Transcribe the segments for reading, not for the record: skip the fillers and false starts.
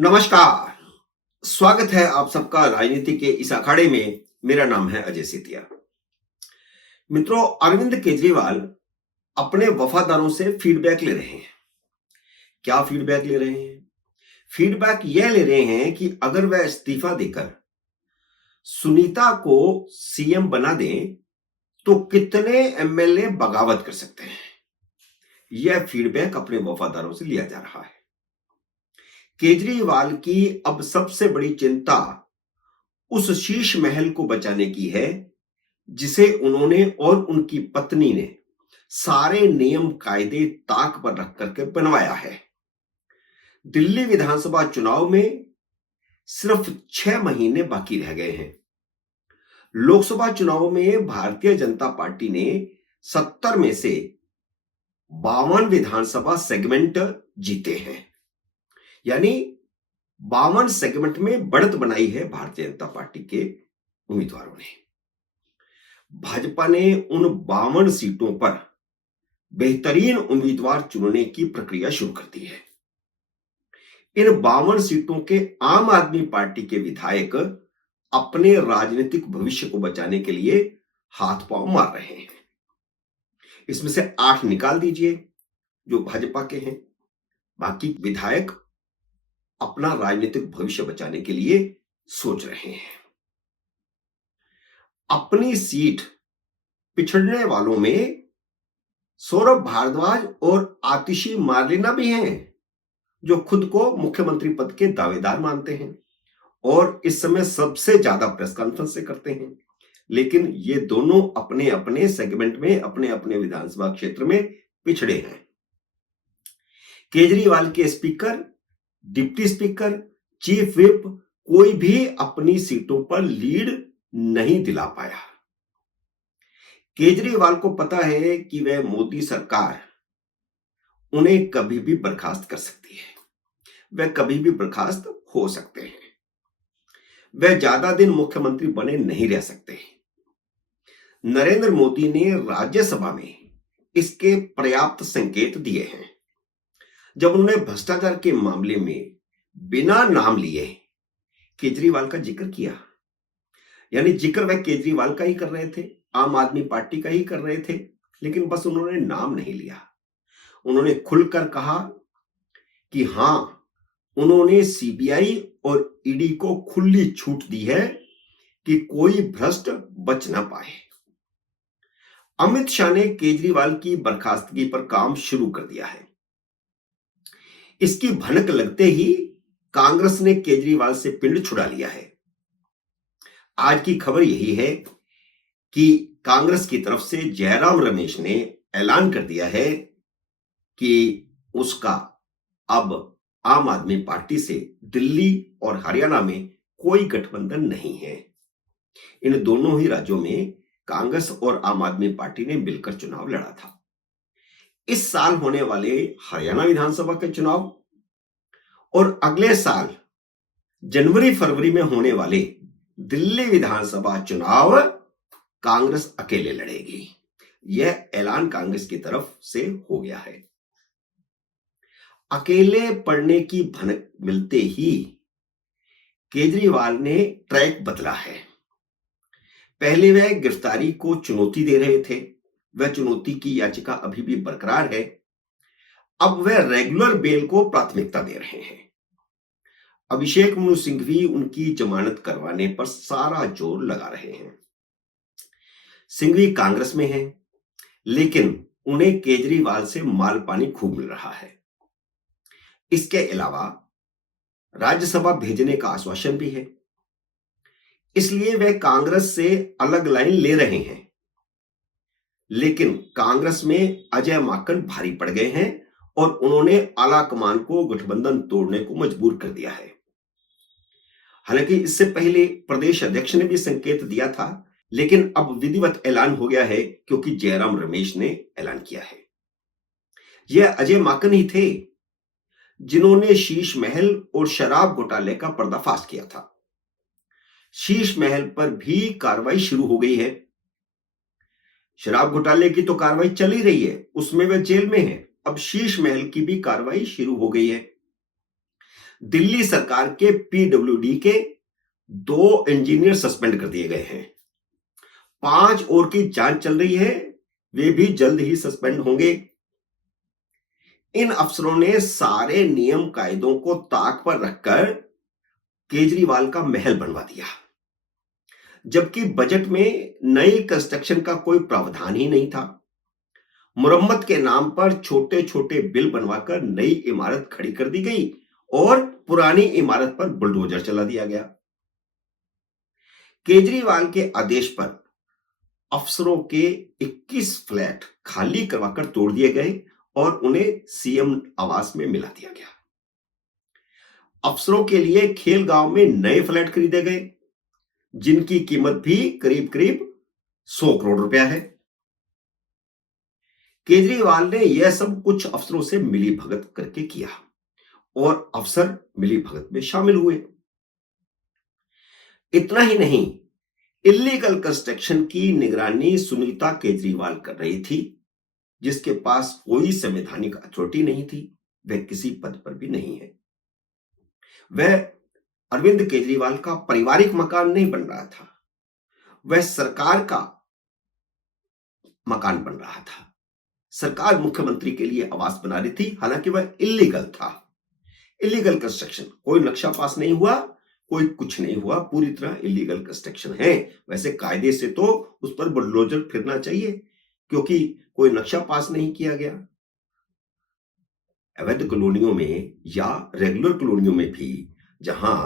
नमस्कार। स्वागत है आप सबका राजनीति के इस अखाड़े में। मेरा नाम है अजय सेतिया। मित्रों, अरविंद केजरीवाल अपने वफादारों से फीडबैक ले रहे हैं। क्या फीडबैक ले रहे हैं? फीडबैक यह ले रहे हैं कि अगर वह इस्तीफा देकर सुनीता को सीएम बना दें तो कितने एमएलए बगावत कर सकते हैं। यह फीडबैक अपने वफादारों से लिया जा रहा है। केजरीवाल की अब सबसे बड़ी चिंता उस शीश महल को बचाने की है जिसे उन्होंने और उनकी पत्नी ने सारे नियम कायदे ताक पर रख करके बनवाया है। दिल्ली विधानसभा चुनाव में सिर्फ 6 महीने बाकी रह गए हैं। लोकसभा चुनाव में भारतीय जनता पार्टी ने 70 में से 52 विधानसभा सेगमेंट जीते हैं। यानी 52 सेगमेंट में बढ़त बनाई है भारतीय जनता पार्टी के उम्मीदवारों ने। भाजपा ने उन 52 सीटों पर बेहतरीन उम्मीदवार चुनने की प्रक्रिया शुरू कर दी है। इन 52 सीटों के आम आदमी पार्टी के विधायक अपने राजनीतिक भविष्य को बचाने के लिए हाथ पांव मार रहे हैं। इसमें से 8 निकाल दीजिए जो भाजपा के हैं। बाकी विधायक अपना राजनीतिक भविष्य बचाने के लिए सोच रहे हैं। अपनी सीट पिछड़ने वालों में सौरभ भारद्वाज और आतिशी मार्लेना भी हैं जो खुद को मुख्यमंत्री पद के दावेदार मानते हैं और इस समय सबसे ज्यादा प्रेस कॉन्फ्रेंस से करते हैं। लेकिन ये दोनों अपने अपने सेगमेंट में अपने अपने विधानसभा क्षेत्र में पिछड़े हैं। केजरीवाल के speaker, deputy speaker, chief whip कोई भी अपनी सीटों पर लीड नहीं दिला पाया। केजरीवाल को पता है कि वह मोदी सरकार उन्हें कभी भी बर्खास्त कर सकती है। वह कभी भी बर्खास्त हो सकते हैं। वह ज्यादा दिन मुख्यमंत्री बने नहीं रह सकते। नरेंद्र मोदी ने राज्यसभा में इसके पर्याप्त संकेत दिए हैं जब उन्होंने भ्रष्टाचार के मामले में बिना नाम लिए केजरीवाल का जिक्र किया। यानी जिक्र वह केजरीवाल का ही कर रहे थे, आम आदमी पार्टी का ही कर रहे थे, लेकिन बस उन्होंने नाम नहीं लिया। उन्होंने खुलकर कहा कि हां, उन्होंने सीबीआई और ईडी को खुली छूट दी है कि कोई भ्रष्ट बच ना पाए। अमित शाह ने केजरीवाल की बर्खास्तगी पर काम शुरू कर दिया है। इसकी भनक लगते ही कांग्रेस ने केजरीवाल से पिंड छुड़ा लिया है। आज की खबर यही है कि कांग्रेस की तरफ से जयराम रमेश ने ऐलान कर दिया है कि उसका अब आम आदमी पार्टी से दिल्ली और हरियाणा में कोई गठबंधन नहीं है। इन दोनों ही राज्यों में कांग्रेस और आम आदमी पार्टी ने मिलकर चुनाव लड़ा था। इस साल होने वाले हरियाणा विधानसभा के चुनाव और अगले साल जनवरी फरवरी में होने वाले दिल्ली विधानसभा चुनाव कांग्रेस अकेले लड़ेगी। यह ऐलान कांग्रेस की तरफ से हो गया है। अकेले पड़ने की भनक मिलते ही केजरीवाल ने ट्रैक बदला है। पहले वह गिरफ्तारी को चुनौती दे रहे थे। वह चुनौती की याचिका अभी भी बरकरार है। अब वह रेगुलर बेल को प्राथमिकता दे रहे हैं। अभिषेक मनु सिंघवी उनकी जमानत करवाने पर सारा जोर लगा रहे हैं। सिंघवी कांग्रेस में हैं, लेकिन उन्हें केजरीवाल से माल पानी खूब मिल रहा है। इसके अलावा राज्यसभा भेजने का आश्वासन भी है, इसलिए वे कांग्रेस से अलग लाइन ले रहे हैं। लेकिन कांग्रेस में अजय माकन भारी पड़ गए हैं और उन्होंने आला कमान को गठबंधन तोड़ने को मजबूर कर दिया है। हालांकि इससे पहले प्रदेश अध्यक्ष ने भी संकेत दिया था, लेकिन अब विधिवत ऐलान हो गया है क्योंकि जयराम रमेश ने ऐलान किया है। यह अजय माकन ही थे जिन्होंने शीश महल और शराब घोटाले का पर्दाफाश किया था। शीश महल पर भी कार्रवाई शुरू हो गई है। शराब घोटाले की तो कार्रवाई चल ही रही है, उसमें वह जेल में है। अब शीश महल की भी कार्रवाई शुरू हो गई है। दिल्ली सरकार के पीडब्ल्यूडी के 2 इंजीनियर सस्पेंड कर दिए गए हैं। 5 और की जांच चल रही है, वे भी जल्द ही सस्पेंड होंगे। इन अफसरों ने सारे नियम कायदों को ताक पर रखकर केजरीवाल का महल बनवा दिया, जबकि बजट में नई कंस्ट्रक्शन का कोई प्रावधान ही नहीं था। मुरम्मत के नाम पर छोटे छोटे बिल बनवाकर नई इमारत खड़ी कर दी गई और पुरानी इमारत पर बुलडोजर चला दिया गया। केजरीवाल के आदेश पर अफसरों के 21 फ्लैट खाली करवाकर तोड़ दिए गए और उन्हें सीएम आवास में मिला दिया गया। अफसरों के लिए खेल गांव में नए फ्लैट खरीदे गए, जिनकी कीमत भी करीब करीब 100 करोड़ रुपया है। केजरीवाल ने यह सब कुछ अफसरों से मिली भगत करके किया और अफसर मिली भगत में शामिल हुए। इतना ही नहीं, इलीगल कंस्ट्रक्शन की निगरानी सुनीता केजरीवाल कर रही थी, जिसके पास कोई संवैधानिक अथॉरिटी नहीं थी, वह किसी पद पर भी नहीं है। वह अरविंद केजरीवाल का पारिवारिक मकान नहीं बन रहा था, वह सरकार का मकान बन रहा था। सरकार मुख्यमंत्री के लिए आवास बना रही थी, हालांकि वह इलीगल था। इलीगल कंस्ट्रक्शन, कोई नक्शा पास नहीं हुआ, कोई कुछ नहीं हुआ, पूरी तरह इलीगल कंस्ट्रक्शन है। वैसे कायदे से तो उस पर बुलडोजर फिरना चाहिए, क्योंकि कोई नक्शा पास नहीं किया गया। अवैध कॉलोनियों में या रेगुलर कॉलोनियों में भी जहां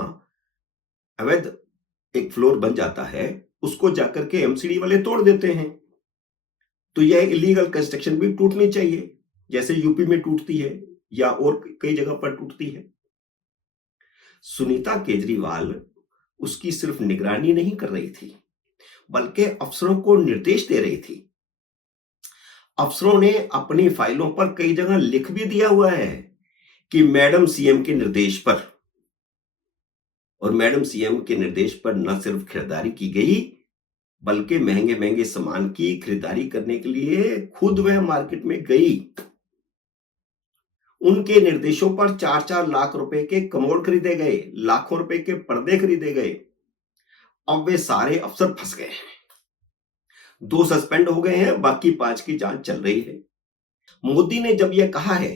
अवैध एक फ्लोर बन जाता है, उसको जाकर के एमसीडी वाले तोड़ देते हैं। तो यह इलीगल कंस्ट्रक्शन भी टूटनी चाहिए, जैसे यूपी में टूटती है या और कई जगह पर टूटती है। सुनीता केजरीवाल उसकी सिर्फ निगरानी नहीं कर रही थी, बल्कि अफसरों को निर्देश दे रही थी। अफसरों ने अपनी फाइलों पर कई जगह लिख भी दिया हुआ है कि मैडम सीएम के निर्देश पर, और मैडम सीएम के निर्देश पर न सिर्फ खरीदारी की गई, बल्कि महंगे महंगे सामान की खरीदारी करने के लिए खुद वह मार्केट में गई। उनके निर्देशों पर 4-4 लाख रुपए के कमोड खरीदे गए, लाखों रुपए के पर्दे खरीदे गए। अब वे सारे अफसर फंस गए हैं। 2 सस्पेंड हो गए हैं, बाकी 5 की जांच चल रही है। मोदी ने जब यह कहा है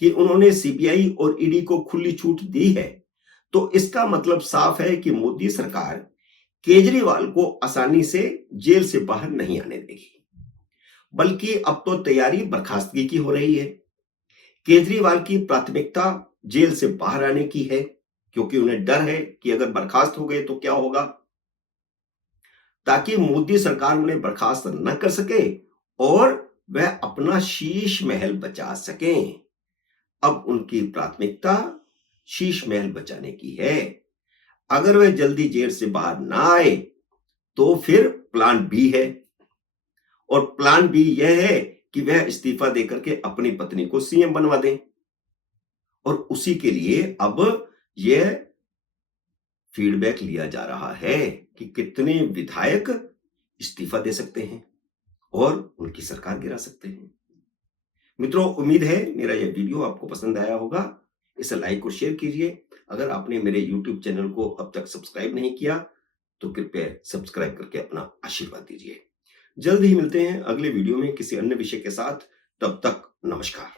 कि उन्होंने सीबीआई और ईडी को खुली छूट दी है, तो इसका मतलब साफ है कि मोदी सरकार केजरीवाल को आसानी से जेल से बाहर नहीं आने देगी, बल्कि अब तो तैयारी बर्खास्तगी की हो रही है। केजरीवाल की प्राथमिकता जेल से बाहर आने की है, क्योंकि उन्हें डर है कि अगर बर्खास्त हो गए तो क्या होगा, ताकि मोदी सरकार उन्हें बर्खास्त न कर सके और वह अपना शीश महल बचा सकें। अब उनकी प्राथमिकता शीश महल बचाने की है। अगर वह जल्दी जेल से बाहर ना आए तो फिर प्लान बी है, और प्लान बी यह है कि वह इस्तीफा देकर के अपनी पत्नी को सीएम बनवा दें। और उसी के लिए अब यह फीडबैक लिया जा रहा है कि कितने विधायक इस्तीफा दे सकते हैं और उनकी सरकार गिरा सकते हैं। मित्रों, उम्मीद है मेरा यह वीडियो आपको पसंद आया होगा। इसे लाइक और शेयर कीजिए। अगर आपने मेरे यूट्यूब चैनल को अब तक सब्सक्राइब नहीं किया तो कृपया सब्सक्राइब करके अपना आशीर्वाद दीजिए। जल्द ही मिलते हैं अगले वीडियो में किसी अन्य विषय के साथ। तब तक नमस्कार।